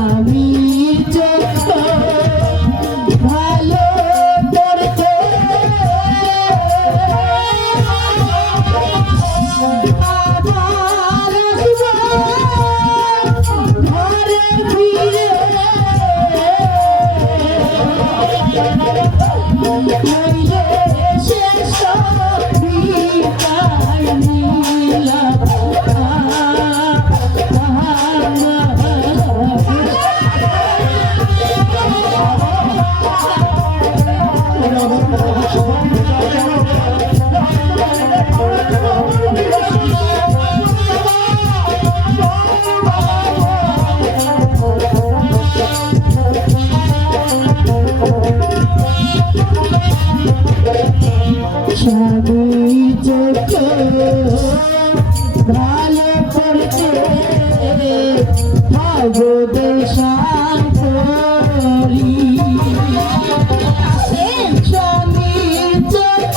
আমি ভালো করতে ঘরে ফিরে হইলে স্বামী চোখ ভালো করতে ভগদেশান করি স্বামী চোখ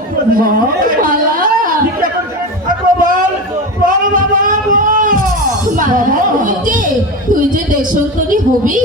তুই যে দেশন্তরী হবি